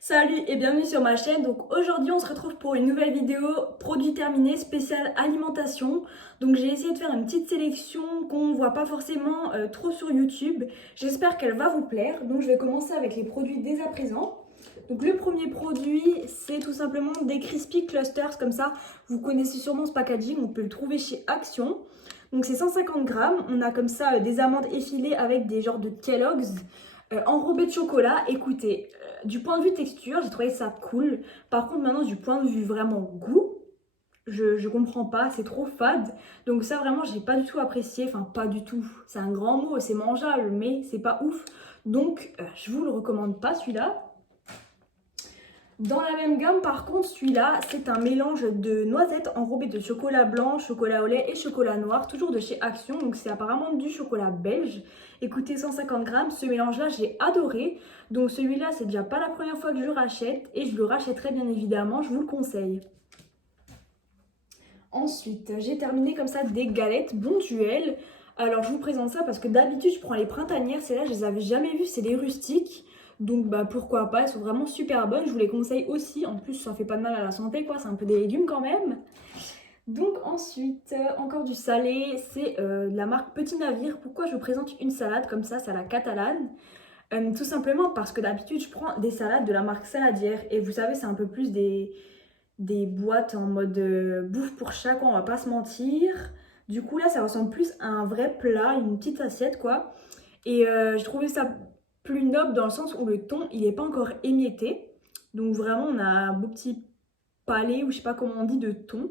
Salut et bienvenue sur ma chaîne. Donc aujourd'hui on se retrouve pour une nouvelle vidéo produit terminé spécial alimentation. Donc j'ai essayé de faire une petite sélection qu'on ne voit pas forcément trop sur YouTube. J'espère qu'elle va vous plaire. Donc je vais commencer avec les produits dès à présent. Donc le premier produit c'est tout simplement des Crispy Clusters comme ça. Vous connaissez sûrement ce packaging, on peut le trouver chez Action. Donc c'est 150 grammes. On a comme ça des amandes effilées avec des genres de Kellogg's. Enrobé de chocolat, écoutez, du point de vue texture, j'ai trouvé ça cool. Par contre, maintenant, du point de vue vraiment goût, je comprends pas, c'est trop fade. Donc ça, vraiment, j'ai pas du tout apprécié. Enfin, pas du tout. C'est un grand mot, c'est mangeable, mais c'est pas ouf. Donc, je vous le recommande pas, celui-là. Dans la même gamme, par contre, celui-là, c'est un mélange de noisettes enrobées de chocolat blanc, chocolat au lait et chocolat noir, toujours de chez Action. Donc, c'est apparemment du chocolat belge. Écoutez, 150 grammes, ce mélange-là, j'ai adoré. Donc, celui-là, c'est déjà pas la première fois que je le rachète et je le rachèterai bien évidemment, je vous le conseille. Ensuite, j'ai terminé comme ça des galettes Bonduelle. Alors, je vous présente ça parce que d'habitude, je prends les printanières. Celles-là, je les avais jamais vues, c'est les rustiques. Donc, bah, pourquoi pas, elles sont vraiment super bonnes. Je vous les conseille aussi. En plus, ça fait pas de mal à la santé, quoi. C'est un peu des légumes quand même. Donc, ensuite, encore du salé. C'est de la marque Petit Navire. Pourquoi je vous présente une salade comme ça, salade catalane? Tout simplement parce que d'habitude, je prends des salades de la marque Saladière. Et vous savez, c'est un peu plus des boîtes en mode bouffe pour chat, quoi, on va pas se mentir. Du coup, là, ça ressemble plus à un vrai plat, une petite assiette, quoi. Et j'ai trouvé ça plus noble dans le sens où le thon, il n'est pas encore émietté. Donc vraiment, on a un beau petit palais, ou je sais pas comment on dit, de thon.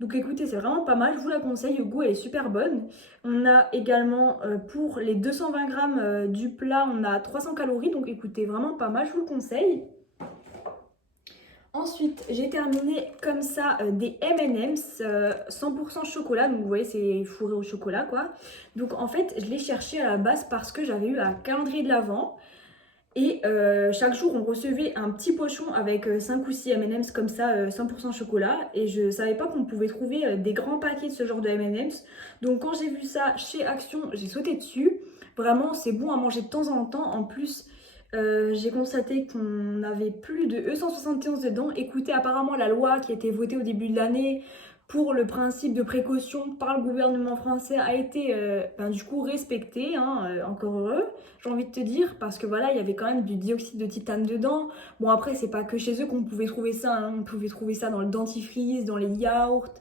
Donc écoutez, c'est vraiment pas mal, je vous la conseille, au goût elle est super bonne. On a également pour les 220 grammes du plat, on a 300 calories, donc écoutez, vraiment pas mal, je vous le conseille. Ensuite, j'ai terminé comme ça des M&M's 100% chocolat. Donc vous voyez, c'est fourré au chocolat quoi. Donc en fait, je l'ai cherché à la base parce que j'avais eu un calendrier de l'Avent. Et chaque jour, on recevait un petit pochon avec 5 ou 6 M&M's comme ça, 100% chocolat. Et je savais pas qu'on pouvait trouver des grands paquets de ce genre de M&M's. Donc quand j'ai vu ça chez Action, j'ai sauté dessus. Vraiment, c'est bon à manger de temps en temps. En plus, j'ai constaté qu'on avait plus de E171 dedans. Écoutez, apparemment, la loi qui a été votée au début de l'année pour le principe de précaution par le gouvernement français a été du coup respectée, hein, encore heureux, j'ai envie de te dire, parce que voilà, il y avait quand même du dioxyde de titane dedans. Bon, après, c'est pas que chez eux qu'on pouvait trouver ça, hein. On pouvait trouver ça dans le dentifrice, dans les yaourts,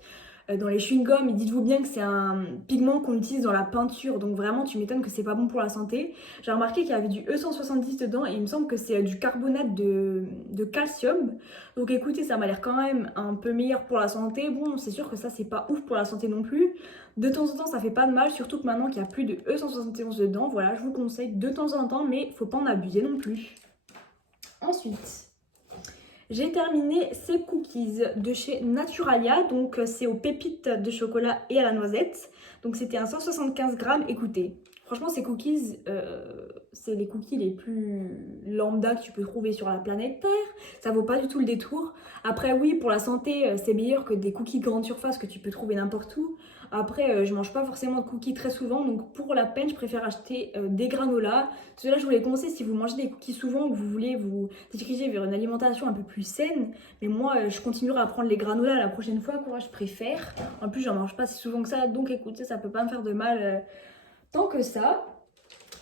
dans les chewing-gums. Et dites-vous bien que c'est un pigment qu'on utilise dans la peinture, donc vraiment, tu m'étonnes que c'est pas bon pour la santé. J'ai remarqué qu'il y avait du E170 dedans et il me semble que c'est du carbonate de calcium. Donc écoutez, ça m'a l'air quand même un peu meilleur pour la santé. Bon, c'est sûr que ça, c'est pas ouf pour la santé non plus. De temps en temps, ça fait pas de mal, surtout que maintenant qu'il y a plus de E171 dedans. Voilà, je vous le conseille de temps en temps, mais faut pas en abuser non plus. Ensuite, j'ai terminé ces cookies de chez Naturalia. Donc c'est aux pépites de chocolat et à la noisette. Donc c'était un 175 grammes. Écoutez, franchement, ces cookies, c'est les cookies les plus lambda que tu peux trouver sur la planète Terre. Ça vaut pas du tout le détour. Après, oui, pour la santé, c'est meilleur que des cookies grande surface que tu peux trouver n'importe où. Après, je mange pas forcément de cookies très souvent. Donc pour la peine, je préfère acheter des granolas. Ceux-là, je vous les conseille si vous mangez des cookies souvent ou que vous voulez vous diriger vers une alimentation un peu plus saine. Mais moi, je continuerai à prendre les granolas la prochaine fois, quoi. Je préfère. En plus, j'en mange pas si souvent que ça. Donc écoutez, ça peut pas me faire de mal tant que ça.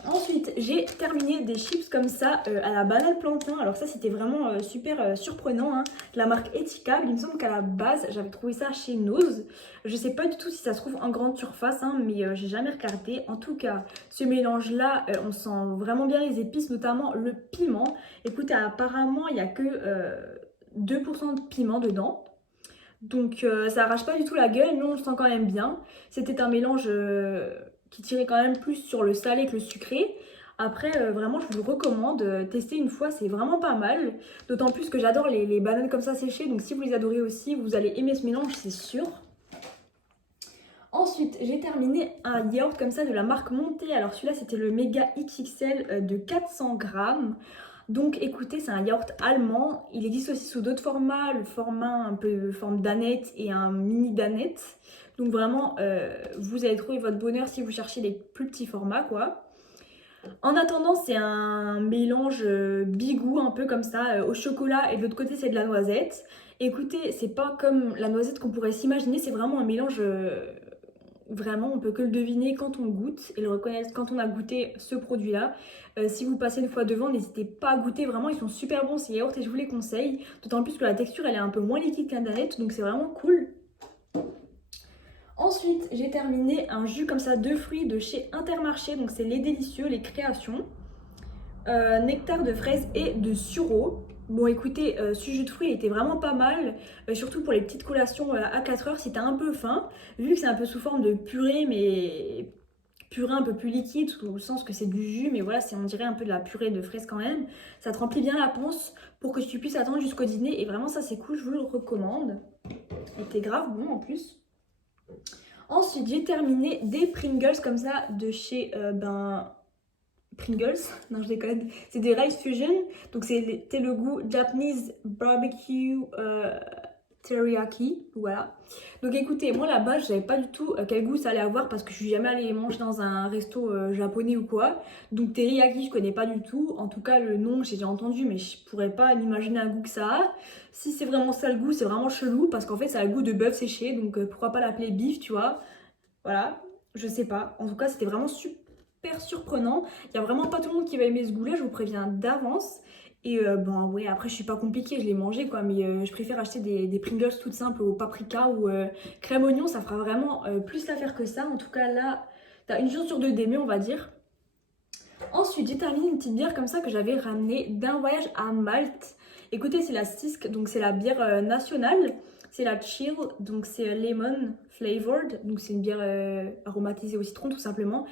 Ensuite, j'ai terminé des chips comme ça à la banane plantain. Alors ça, c'était vraiment super surprenant, hein. De la marque Etikab. Il me semble qu'à la base, j'avais trouvé ça chez Nose. Je sais pas du tout si ça se trouve en grande surface, hein, mais j'ai jamais regardé. En tout cas, ce mélange-là, on sent vraiment bien les épices, notamment le piment. Écoutez, apparemment, il n'y a que 2% de piment dedans. Donc ça arrache pas du tout la gueule, mais on le sent quand même bien. C'était un mélange qui tirait quand même plus sur le salé que le sucré. Après, vraiment, je vous le recommande. Tester une fois, c'est vraiment pas mal. D'autant plus que j'adore les bananes comme ça séchées. Donc si vous les adorez aussi, vous allez aimer ce mélange, c'est sûr. Ensuite, j'ai terminé un yaourt comme ça de la marque Monté. Alors celui-là, c'était le méga XXL de 400 grammes. Donc écoutez, c'est un yaourt allemand. Il existe aussi sous d'autres formats, le format un peu forme danette et un mini danette. Donc vraiment, vous allez trouver votre bonheur si vous cherchez les plus petits formats, quoi. En attendant, c'est un mélange bigou un peu comme ça, au chocolat et de l'autre côté c'est de la noisette. Écoutez, c'est pas comme la noisette qu'on pourrait s'imaginer, c'est vraiment un mélange, vraiment on peut que le deviner quand on goûte et le reconnaître quand on a goûté ce produit-là. Si vous passez une fois devant, n'hésitez pas à goûter, vraiment ils sont super bons ces yaourts et je vous les conseille. D'autant plus que la texture elle est un peu moins liquide qu'un danette, donc c'est vraiment cool. Ensuite, j'ai terminé un jus comme ça de fruits de chez Intermarché, donc c'est les délicieux, les créations. Nectar de fraise et de sureau. Bon écoutez, ce jus de fruits était vraiment pas mal, surtout pour les petites collations à 4 heures si t'as un peu faim, vu que c'est un peu sous forme de purée, mais purée un peu plus liquide, au sens que c'est du jus, mais voilà, c'est on dirait un peu de la purée de fraise quand même. Ça te remplit bien la panse pour que tu puisses attendre jusqu'au dîner, et vraiment ça c'est cool, je vous le recommande. Et t'es grave bon en plus. Ensuite, j'ai terminé des Pringles comme ça de chez Pringles, non je déconne, c'est des Rice Fusion, donc c'était le goût Japanese Barbecue Teriyaki, voilà. Donc écoutez, moi là-bas je savais pas du tout quel goût ça allait avoir parce que je suis jamais allée manger dans un resto japonais ou quoi, donc teriyaki je connais pas du tout, en tout cas le nom j'ai déjà entendu mais je pourrais pas m'imaginer un goût que ça a. Si c'est vraiment ça le goût, c'est vraiment chelou parce qu'en fait ça a le goût de bœuf séché, donc pourquoi pas l'appeler beef, tu vois. Voilà, je sais pas. En tout cas, c'était vraiment super surprenant. Il y a vraiment pas tout le monde qui va aimer ce goût-là, je vous préviens d'avance. Et bon, ouais, après, je suis pas compliquée, je l'ai mangé quoi, mais je préfère acheter des Pringles toutes simples au paprika ou crème oignon, ça fera vraiment plus l'affaire que ça. En tout cas, là, t'as une chance sur deux d'aimer, on va dire. Ensuite, j'ai terminé une petite bière comme ça que j'avais ramenée d'un voyage à Malte. Écoutez, c'est la Stisk, donc c'est la bière nationale. C'est la Chill, donc c'est lemon flavored, donc c'est une bière aromatisée au citron tout simplement.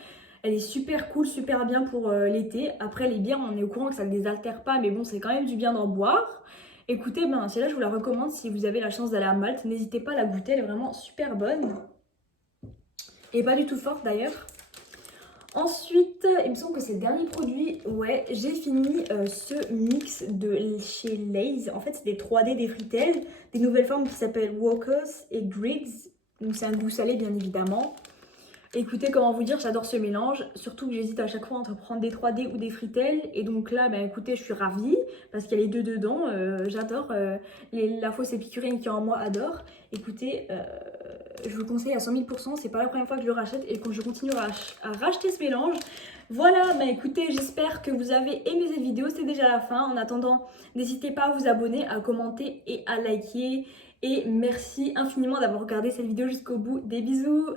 Elle est super cool, super bien pour l'été. Après, les bières, on est au courant que ça ne désaltère pas, mais bon, c'est quand même du bien d'en boire. Écoutez, ben, celle-là, je vous la recommande si vous avez la chance d'aller à Malte. N'hésitez pas à la goûter, elle est vraiment super bonne. Et pas du tout forte d'ailleurs. Ensuite, il me semble que c'est le dernier produit. Ouais, j'ai fini ce mix de chez Lay's. En fait, c'est des 3D, des frittelles, des nouvelles formes qui s'appellent Walkers et Grids. Donc, c'est un goût salé, bien évidemment. Écoutez, comment vous dire, j'adore ce mélange. Surtout que j'hésite à chaque fois entre prendre des 3D ou des frittelles. Et donc là, bah, écoutez, je suis ravie parce qu'il y a les deux dedans. J'adore. La fausse épicurienne qui en moi adore. Écoutez, je vous le conseille à 100 000%. C'est pas la première fois que je le rachète et que je continue à racheter ce mélange. Voilà, bah écoutez, j'espère que vous avez aimé cette vidéo. C'est déjà la fin. En attendant, n'hésitez pas à vous abonner, à commenter et à liker. Et merci infiniment d'avoir regardé cette vidéo jusqu'au bout. Des bisous!